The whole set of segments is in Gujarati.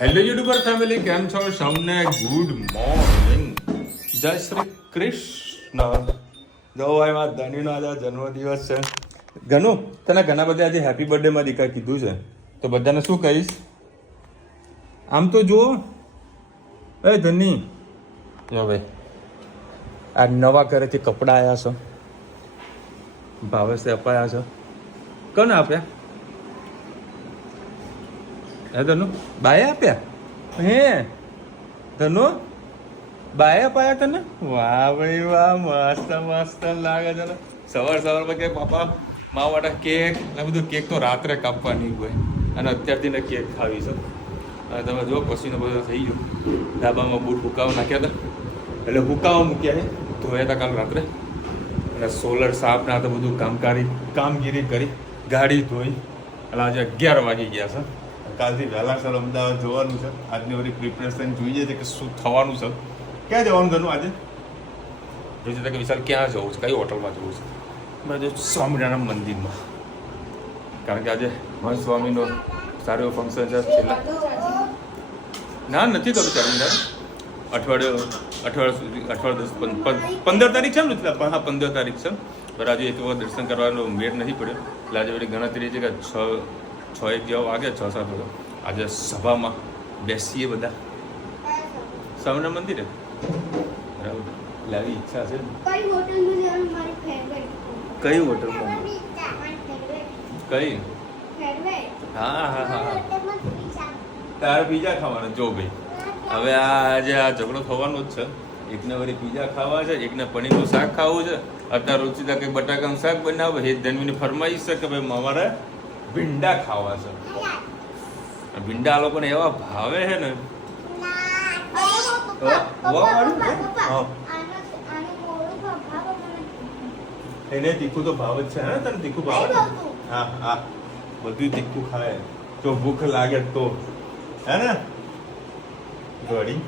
હેલો યુટ્યુબર ફેમિલી, કેમ છો? સૌને ગુડ મોર્નિંગ, જય શ્રી કૃષ્ણ. જો ભાઈ મારા ધનીનો આજે જન્મદિવસ છે. ધનુ, તને ઘણા બધા આજે હેપી બર્થડે માં દીકરા કીધું છે, તો બધાને શું કહીશ? આમ તો જુઓ, એ ધની, જો ભાઈ આ નવા ઘરેથી કપડાં આવ્યા છે, ભાવેશે અપાયા છે. કોને આપ્યા? હે ધનુ, બાએ આપ્યા? હે ધનુ, બાએ અપાયા તને? વાહ ભાઈ વાહ, મસ્ત મસ્ત લાગે છે. સવારમાં કે પાપા મારા માટે કેક, એટલે બધું કેક તો રાત્રે કાપવાની હોય અને અત્યારથી ને કેક ખાવી છે. અને તમે જો પસીનો બધો થઈ ગયો, ડાબામાં બૂટ હુકાવા નાખ્યા હતા, એટલે હુકાવા મૂક્યા છે, ધોયા હતા કાલ રાત્રે. અને સોલર સાફ ના તો બધું કામગીરી કરી, ગાડી ધોઈ, એટલે આજે 11 વાગી ગયા છે. કાલથી વહેલા સર અમદાવાદ જોવાનું છે. આજની બધી પ્રિપરેશન જોઈએ છે કે શું થવાનું છે. ક્યાં જવાનું ઘરનું આજે? જોઈ છે કે વિશાલ ક્યાં જવું છે, કઈ હોટલમાં જવું છે? મેં જો સ્વામિનારાયણ મંદિરમાં, કારણ કે આજે હંસ સ્વામીનો સારું એવું ફંક્શન છે. છેલ્લા ના નથી કરું ચાર અઠવાડિયું 15 તારીખ છે ને? હા 15 તારીખ છે. પણ આજે એક વખત દર્શન કરવાનો મેળ નથી પડ્યો, એટલે આજે બધી ગણતરી છે કે 6-1 જેવા વાગે, 6-7 વાગે આજે સભામાં બેસીએ બધા સ્વામિનારાયણ મંદિરે. બરાબર, એટલે આવી ઈચ્છા છે. કઈ હોટલમાં? કઈ? હા તારે પીઝા ખાવાનો? જો ભાઈ, હવે આજે આ ઝઘડો થવાનો જ છે. એકને વળી પીઝા ખાવા છે, એકને પનીરનું શાક ખાવું છે. અત્યારે રુચિતા કંઈક બટાકાનું શાક બનાવે, એ જન્મીની ફરમાઈશ છે કે ભાઈ અમારે ભીંડા ખાવા છે. ભીંડા આ લોકોને એવા ભાવે છે ને. એને તીખું તો ભાવ જ છે. હે તને તીખું ભાવે? હા બધું તીખું ખાય જો ભૂખ લાગે તો, હે ને ગોળી?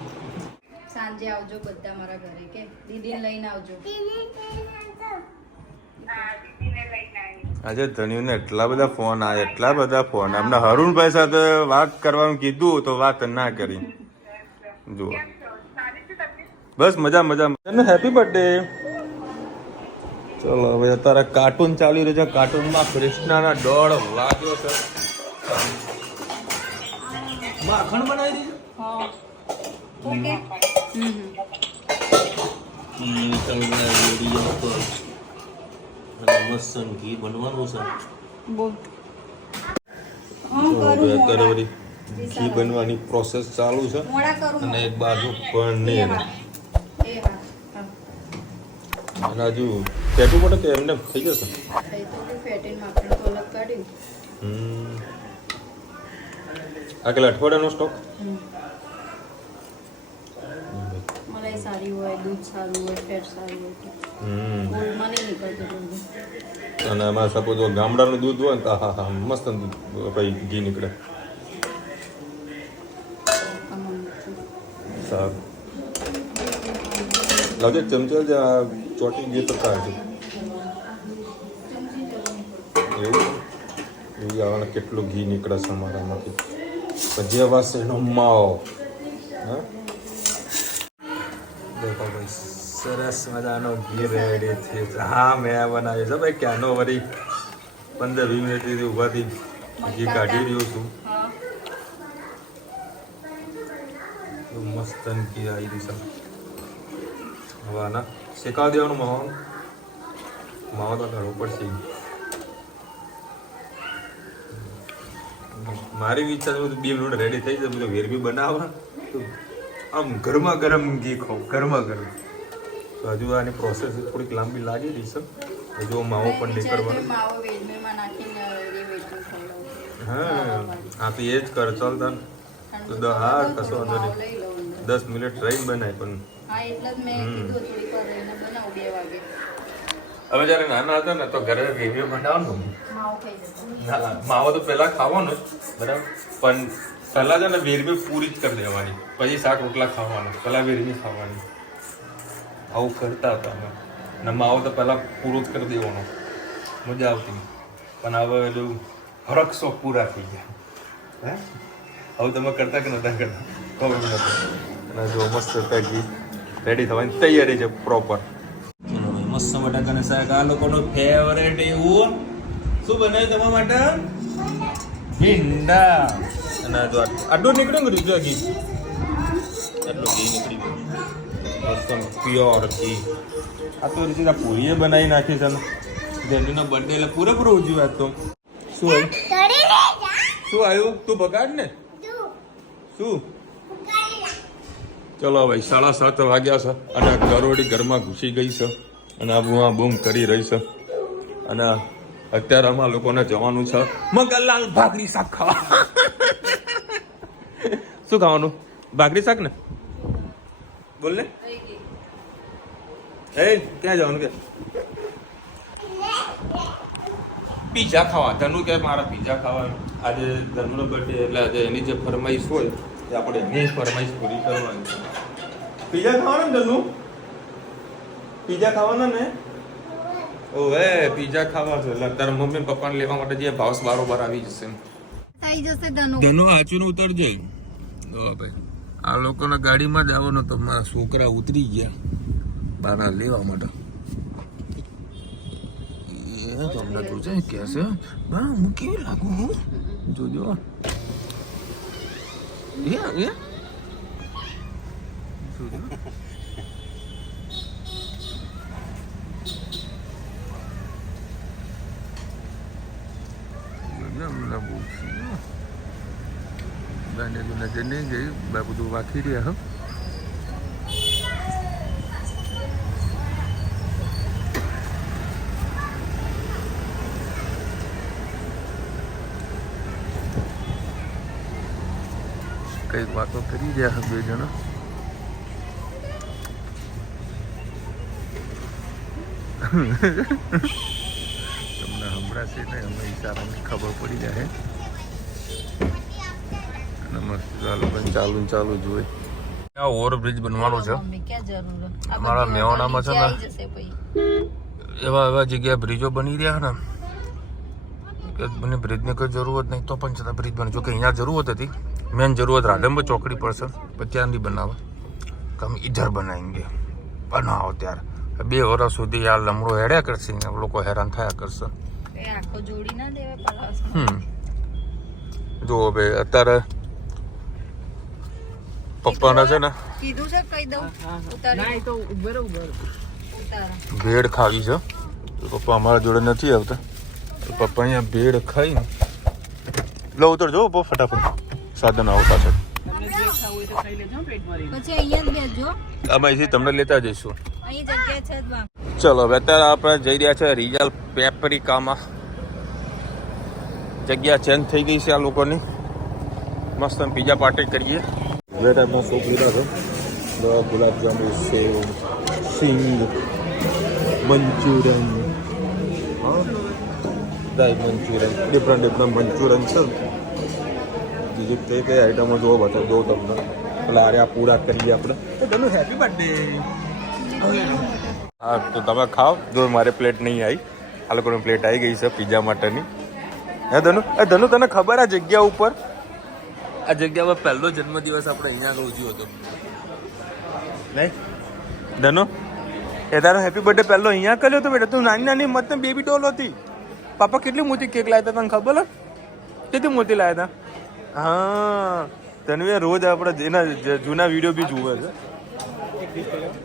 સાંજે આવજો બધા મારા ઘરે, કે દીદીને લઈને આવજો. આજે ધન્યુને એટલા બધા ફોન એમને હરુણભાઈ સાથે વાત કરવાનું કીધું તો વાત ના કરી. જુઓ, બસ મજા. Happy birthday. ચલો હવે અત્યારે કાર્ટૂન ચાલી રહ્યું છે. કાર્ટૂનમાં કૃષ્ણના 1.5 વાગ્યો છે. માખણ બનાવી દીધું. મસ્ત ઘી બનવાનું છે. અત્યારે ઘી બનવાની પ્રોસેસ ચાલુ છે અને એક બાજુ પનીર. અને હજુ ફેટવું પડે કે એમને થઈ જશે? આ કેટલા અઠવાડિયાનો સ્ટોક? મલાઈ સારી હોય, દૂધ સારું હોય, ફેટ સારું હોય, ગોળમાં નહીં નીકળતું. અને અમારે સપોઝ ગામડાનું દૂધ હોય ને તો હા મસ્ત ઘી નીકળે. સારું લાગે ચમચા જ ચોટી ગયું તો કાઢજો. એવું આવવાના કેટલું ઘી નીકળે છે અમારામાંથી. પછી વાસ એનો માવો. હા દેખો ભાઈ, સરસ મજાનો ઘી રેડી થઈ છે. હા મેં બનાવ્યું છે ભાઈ, ક્યાંનો વળી 15-20 મિનિટથી ઊભાથી ઘી કાઢી રહ્યો છું. મસ્ત ઘી આવી રહ્યું છે. હવે ના શેકાવી દેવાનું માવો તો કાઢવો પડશે. મારી ઈચ્છા છે 2 મિનિટ રેડી થઈ જાય, બધું વેરબી બનાવવા તો આમ ગરમા ગરમ ઘી ખાવ, ગરમા ગરમ. તો હજુ આની પ્રોસેસ થોડીક લાંબી લાગી રહી છે. હજુ માવો પણ નીકળવાનો. હા તો એ જ કર. ચાલ તાન તો હા કશો વાંધો નહીં, 10 મિનિટ રહીને બનાય. પણ હવે જયારે નાના હતા ને તો ઘરે વેવીઓ બનાવવાનું. માવો તો પહેલા ખાવાનો જ બરાબર, પણ પહેલા છે ને વેરબી પૂરી જ કરી દેવાની, પછી શાક રોટલા ખાવાનું, પહેલા વેરબી ખાવાની. આવું કરતા હતા અમે. ને માવો તો પહેલા પૂરું જ કરી દેવાનો, મજા આવતી. પણ હવે બધું હરકસો પૂરા થઈ ગયા. હે હવે તમે કરતા કે નતા કરતા ખબર નથી. અને જો મસ્ત ઘી રેડી થવાની તૈયારી છે પ્રોપર. ચલો ભાઈ મસ્ત બટાકાનું શાક આ લોકોનું ફેવરેટ એવું. શું બનાવ્યું તમારા માટે? ભીંડા. અને જો આટલું નીકળ્યું ને જો ઘી આટલું ઘી નીકળી ગયું એકદમ પ્યોર ઘી. આ તો રીતે પૂરીએ બનાવી નાખી છે ને જેનીનો બર્થડે એટલે પૂરેપૂરો ઉજવ્યું આજ તો. શું આવ્યું શું આવ્યું તું બગાડ ને શું? ચલો ભાઈ 7:30 વાગ્યા છે અને ગરોડી ઘરમાં ઘૂસી ગઈ છે અને આ બૂમ બૂમ કરી રહી છે. અને અત્યારે આમાં લોકોને જવાનું છે મગનલાલ ભાખરી શાક ખાવા. શું ખાવાનું? ભાખરી શાક ને બોલ ને. એ ક્યાં જવાનું કે? પીઝા ખાવા. ધનુ કે મારા પીઝા ખાવા. આજે ધનુનો બર્થડે એટલે આજે એની જે ફરમાઈશ હોય એ આપણે એની ફરમાઈશ પૂરી કરવાની છે. પીઝા ખાવાના ને ધનુ? પીઝા ખાવાના ને? ઓહે પીઝા ખાવા છે એટલે તારા મમ્મી પપ્પાને લેવા માટે જે ભાવસ બારોબાર આવી જશે. થઈ જશે ધનુ. ધનુ આચું ઉતરજે. ઓ ભાઈ આ લોકોના ગાડીમાં જ આવવાનો તો મારા છોકરા ઉતરી ગયા બાના લેવા માટે. તમને જોજે કેસે બા હું કેવી લાગુ હું જોજો. એ નજર નહીં ગઈ બા બધું વાંખી રહ્યા. કઈક વાતો કરી રહ્યા બે જણા. તમને હમણાં ને અમે ઈશારાની ખબર પડી જાય. નમસ્તે ચાલુ જોઈએ. ઓવરબ્રિજ બનવાનો છે અમારા મેવાડામાં છે ને. એવા જગ્યાએ બ્રિજો બની રહ્યા ને કે મને બ્રિજની કોઈ જરૂરત નહીં તો પણ છતાં બ્રિજ બને. જો કે અહીંયા જરૂરત હતી મેન જરૂરત રાધંબા ચોકડી પડશે પણ ત્યાં નહીં બનાવે તો અમે ઇધર બનાવીએ બનાવો ત્યારે 2 વર્ષ સુધી આ લમડો હેડ્યા કરશે લોકો હેરાન થયા કરશે. જો ભાઈ અત્યારે પપ્પાને છે ને ભેળ ખાવી છે. પપ્પા અમારા જોડે નથી આવતા. પપ્પા અહીંયા ભેળ ખાઈ ને લો ઉતરજો ફટાફટ સાધન આવતા છે. અમે તમને લેતા જઈશું. ચલો હવે અત્યારે આપણે જઈ રહ્યા છે રિયલ પેપરિકામાં. જગ્યા ચેન્જ થઈ ગઈ છે આ લોકોની. મસ્ત પીઝા પાર્ટી કરીએ. બે ટાઈપના સૂપ લીધા છે. ગુલાબજાંબુ સેવ સિંગ Manchurian dry Manchurian different Manchurian છે. બીજી કઈ કઈ આઈટમો જોવો બતાવો જો તમને. એટલે આ પૂરા કરીએ આપણે. તમે હેપી બર્થડે. હા તો તમે ખાઓ. જો મારે પ્લેટ નહીં આવી. આ લોકોની પ્લેટ આવી ગઈ છે પીઝા માટેની. હે ધનુ તને ખબર આ જગ્યા ઉપર આ જગ્યા પર પહેલો જન્મદિવસ આપણે અહીંયા આગળ ઉજવ્યો હતો નહીં ધનુ? એ તારો હેપી બર્થડે પહેલો અહીંયા કર્યો હતો બેટા. તું નાની મત બેબી ડોલ હતી. પાપા કેટલી મોટી કેક લાવ્યા હતા તને ખબર? કેટલી મોટી લાવ્યા હતા? હા તનવે રોજ આપણે એના જૂના વિડીયો બી જુએ છે.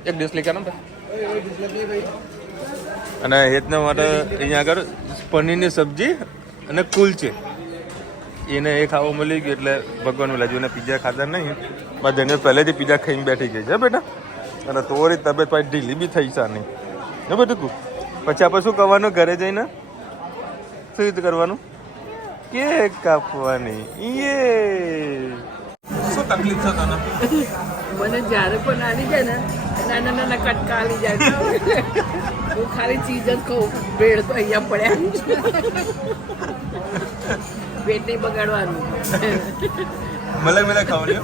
એક દિવસ લઈ ને અને હેતના માટે અહીંયા આગળ પનીરની સબ્જી અને કુલચે એને એ ખાવા મળી ગયું એટલે ભગવાન લાગ્યું. એને પીઝા ખાતા નહીં. મારા ધને પહેલેથી પીઝા ખાઈને બેઠી ગઈ છે બેટા. અને તોરી તબિયત પાછી ઢીલી બી થઈ છે નહીં ને બેટું તું. પછી આપણે શું કરવાનું ઘરે જઈને? શું રીતે કરવાનું? કેક કાપવાની. શું તકલીફ છે તને? મને જ્યારે પણ આવી જાય ને નાના કટકા આવી જાય. હું ખાલી ચીજ જ ખાઉં. ભેળ તો અહીંયા પડ્યા. પેટ નહીં બગાડવાનું. મલાઈ ખાવાની.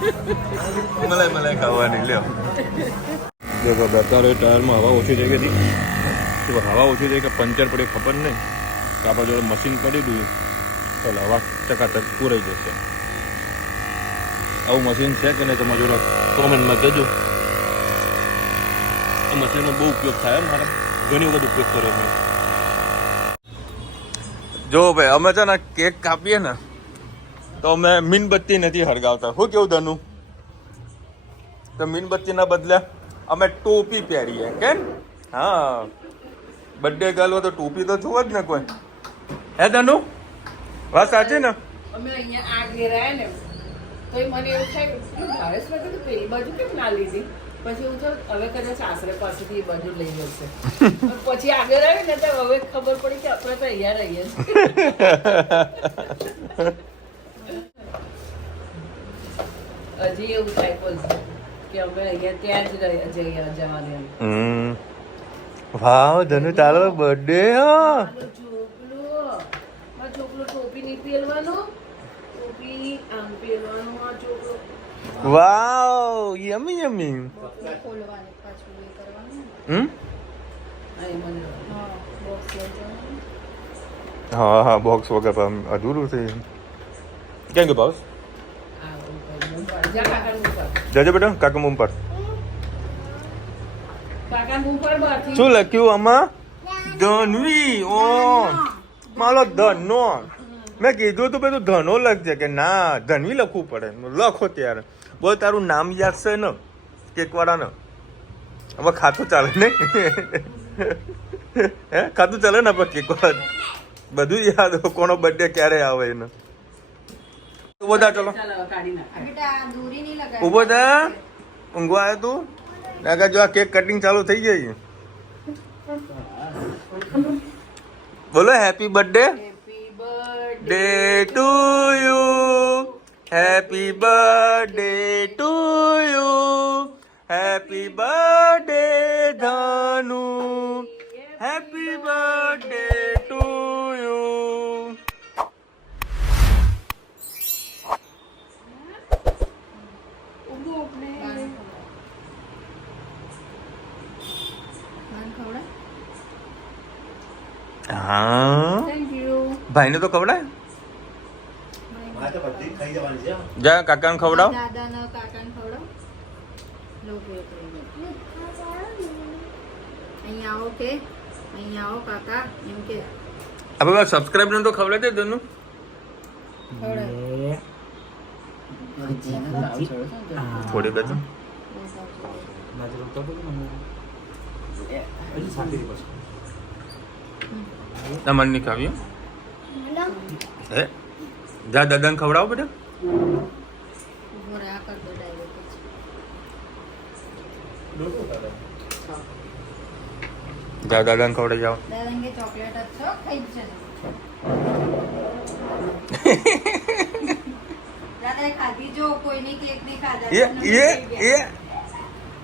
મલાઈ ખાવાની લ્યો. જો અત્યારે ટાયરમાં હવા ઓછી થઈ ગઈ હતી. હવા ઓછી થઈ કે પંચર પડે ખબર નહીં. આપણા જોડે મશીન પડી ગયું ચાલો હવા ચકાચક પૂરાઈ જશે. આવું મશીન છે કે નહીં તમારી જોડે કોમેન્ટમાં કહેજો. આ મશીનનો બહુ ઉપયોગ થાય મારે, ઘણી વખત ઉપયોગ કર્યો મેં. જો ભાઈ અમે છે ને કેક કાપીએ ને તો અમે મીણબત્તી નથી હળગાવતા. શું કેવું ધનુ? તો મીણબત્તીના બદલે અમે ટોપી પહેરીએ કેમ? હા, બર્થડે ગર્લ હોય તો ટોપી તો જુઓ જ ને કોઈ. હે ધનુ, વાત સાચી ને? અમે અહીંયા આગ લેરાય ને તો મને એવું થાય કે ભાવેશભાઈ તો પેલી બાજુ કેમ ના લીધી. પછી હું તો હવે કદાચ આશરે પાસેથી એ બાજુ લઈ જશે. પછી આગળ આવે ને તો હવે ખબર પડી કે આપણે તો અહીંયા રહીએ છીએ. હજી એવું થાય બોલ કે અમે અહીંયા ત્યાં જ જવાનું. વાવ ધનુ તારો બર્થડે. છોકરો ટોપી નહીં પહેરવાનું, ટોપી આમ પહેરવાનું. આ છોકરો વાવ યમી યમી. ખોલવાની પાછું એ કરવાનું. હા બોક્સ લઈ જવાનું. હા હા, બોક્સ વગર પણ અધૂરું છે. કેમ કે ભાવ જજો બેટા કાકા મુમ પર. શું લખ્યું આમાં? ધનવી. ઓ મારો ધનો. મેં કીધું તું પેલું ધનો લખજે કે ના ધનવી લખવું પડે. લખો ત્યારે. બોલ તારું નામ યાદ છે ને કેકવાળા ને? હવે ખાતું ચાલે નહીં? હે ખાતું ચાલે ને આપણે કેકવાળા બધું યાદ હોય કોનો બર્થડે ક્યારે આવે એને. ઉભો થા ચલો. બેટા દૂરી નહીં લગાવ. ઉભો થા. ઊંઘવા આવ્યો તું? આગળ જો આ કેક કટિંગ ચાલુ થઈ જાય. બોલો happy birthday. Day to you. Happy birthday to you. Happy birthday Dhanu. Happy birthday to you. હા ભાઈને તો ખવડાય. જા કાકાને ખવડાવ. દાદાને કાકાને ખવડાવ. અહીંયા આવો કે અહીંયા આવો કાકા એમ કે. હવે સબસ્ક્રાઇબ ને તો ખવડાવી દે તને. થોડી બેઠો તમારે નહીં ખાવ્યું? હે જા દાદાને ખવડાવો બેટા. ઉભો રહે, આ કર દો ડાયરેક્ટ. જા દાદાને ખવડાવી જાઓ. દાદાને કે ચોકલેટ જ છો ખાઈ જ છે. દાદાએ ખાધી જો કોઈની કેક નહીં ખાધા. એ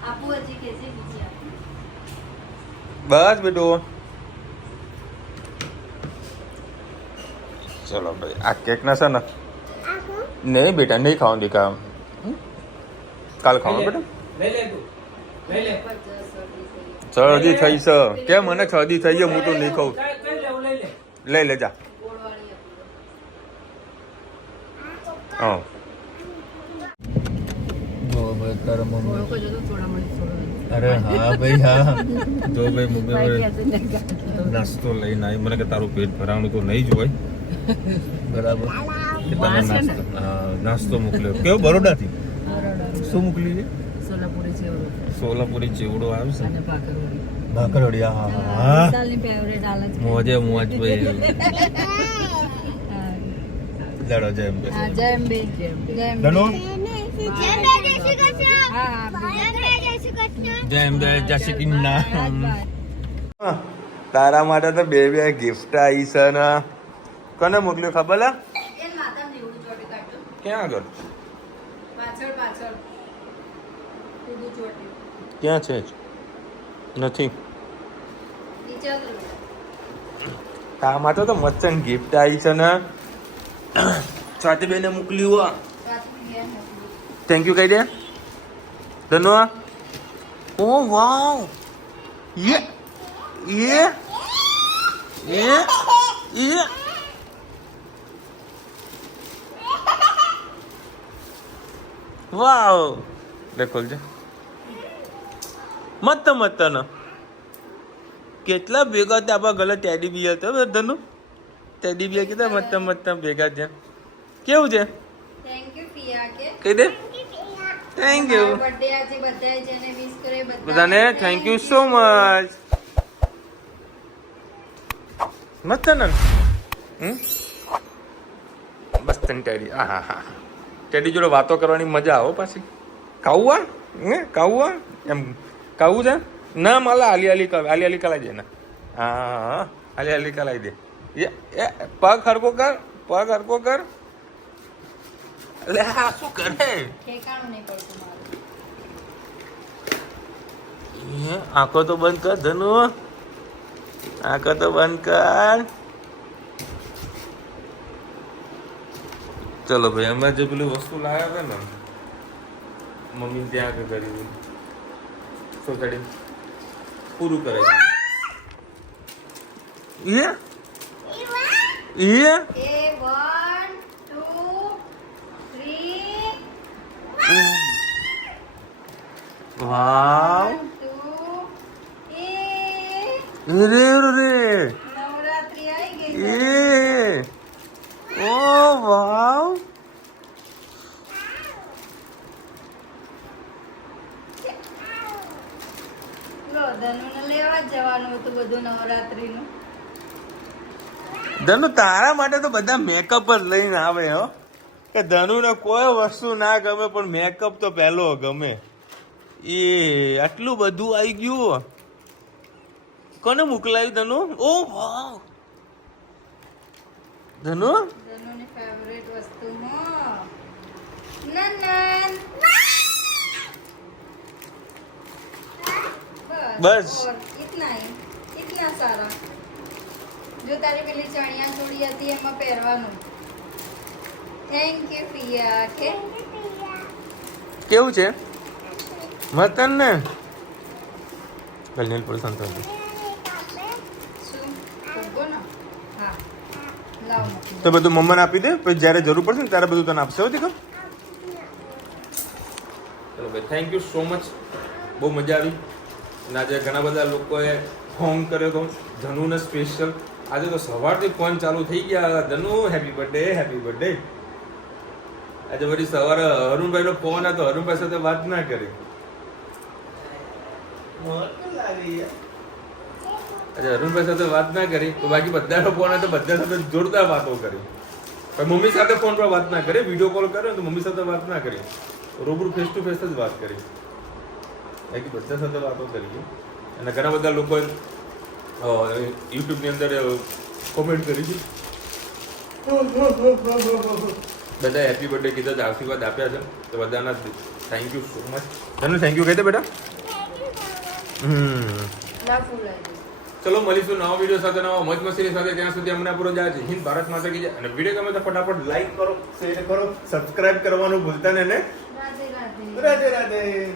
આપું હજી કે છે બીજી આપું. બસ બેટો. ચલો ભાઈ આ કેક ના છે ને નહીં બેટા નહીં ખાવાનું દીકા. કાલ ખાવાનું બેટા. શરદી થઈ છે કેમ? મને શરદી થઈ છે હું તો નહીં ખાઉં. લઈ લે જા. હા અરે હા ભાઈ હા. જો ભાઈ મમ્મી નાસ્તો લઈને આવી. મને કે તારું પેટ ભરાવાનું તો નહીં જ હોય બરાબર. કે તને નાસ્તો મોકલ્યો. કેવો? બરોડાથી શું મોકલી છે? સોલાપુરી ચેવડો આવ્યો છે. ભાખરવડી. હા હા મોજે મોજ ભાઈ. લડો જય અંબે. જય અંબે. જય અંબે. ધનો હા જય અંબે જય શ્રી કૃષ્ણ. તારા માટે તો બે બે ગિફ્ટ આવી છે ને. કોને મોકલ્યું ખબર? એ માતા નીવડું ચોટી કાઢ્યું. ક્યાં આગળ? પાછળ પાછળ ઊંધું ચોટી. ક્યાં છે? નથી. નીચે ઉતરો. તારા માટે તો મસ્ત ગિફ્ટ આવી છે ને. સ્વાતિ બેને મોકલ્યું. પાછળ ગયા મોકલું. થેન્ક યુ કહી દે ધનુ. ઓ વાવ. યે યે યે યે. વાવ લે ખોલજે મત મત ન કેટલા ભેગા હતા આપણા ગલે ટેડી બિયર તો ધનુ ટેડી બિયર કેટલા મત ભેગા છે કેવું છે થેન્ક યુ પિયા કે કહી દે થેન્ક યુ બર્થડે આજે બધાએ જેને વિશ કરે બધાને થેન્ક યુ સો મચ મત ન બસ તને ટેડી હા હા ટેડી જોડે વાતો કરવાની મજા આવે પાછી કાવું કાવું એમ કાવું છે ના માલા આલી કલાઈ દે ને હા આલી કલાઈ દે એ પગ હરકો કર લે હા શું કરે ઠેકાણું નહીં પડતું મારું આંખો તો બંધ કર ધનુ આંખો તો બંધ કર ચલો ભાઈ અમે જે પેલી વસ્તુ લાવ્યા હતા ને મમ્મી ત્યાં આગળ કરી સોસાડી પૂરું કરે છે એ એ 1 2 3 વાવ 1 2 રે નવરાત્રી આવી ગઈ એ ઓ વાવ લો ધનુને લેવા જ જવાનું હતું બધું નવરાત્રીનું ધનુ તારા માટે તો બધા મેકઅપ જ લઈને આવે હો કે ધનુને કોઈ વસ્તુ ના ગમે પણ મેકઅપ તો પહેલો ગમે એ આટલું બધું આવી ગયું કોને મોકલાયું ધનુ ઓ વાવ ધનુ ધનુની ફેવરેટ વસ્તુમાં નનન બસ. और इतना सारा जो तारी पेली चणिया चूड़ी હતી એમાં પહેરવાનું થેન્ક યુ પિયા કે કેવું છે મતન ને કલ્યાણ પર સંતોષ શું ફૂગો ને હા લાવ મૂકી તો બધું મમ્માને આપી દે પછી જ્યારે જરૂર પડશે ને ત્યારે બધું તને આપશે હો દીકરો ચલો ભાઈ થેન્ક યુ સો મચ બહુ મજા આવી અને આજે ઘણા બધા લોકોએ ફોન કર્યો હતો ધનુને સ્પેશિયલ આજે તો સવારથી ફોન ચાલુ થઈ ગયા ધનુ હેપી બર્થડે આજે વળી સવારે અરુણભાઈનો ફોન હતો અરુણભાઈ સાથે વાત ના કરી આજે અરુણભાઈ સાથે વાત ના કરી તો બાકી બધાનો ફોન હતો બધા સાથે જોરદાર વાતો કરી પણ મમ્મી સાથે ફોન પર વાત ના કરી વિડીયો કોલ કર્યો તો મમ્મી સાથે વાત ના કરી રૂબરૂ ફેસ ટુ ફેસ જ વાત કરી બાકી બધા સાથે વાતો કરી અને ઘણા બધા લોકોએ યુટ્યુબની અંદર કોમેન્ટ કરી છે બધા હેપી બર્થડે કીધા આશીર્વાદ આપ્યા છે તો બધાના thank you so much Dhanu thank you કહી દે બેટા લાવ ફૂલાઈ ચલો મળીશું નવા વિડીયો સાથે નવા મોજ મસ્તી સાથે ત્યાં સુધી અમને પૂરો જાય છે હિન્દ ભારત માતા કી જય અને વિડીયો ગમે તો ફટાફટ લાઈક કરો શેર કરો સબસ્ક્રાઇબ કરવાનું ભૂલતા નહીં ને રાધે રાધે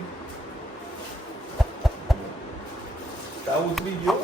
તાવ ઉતરી ગયો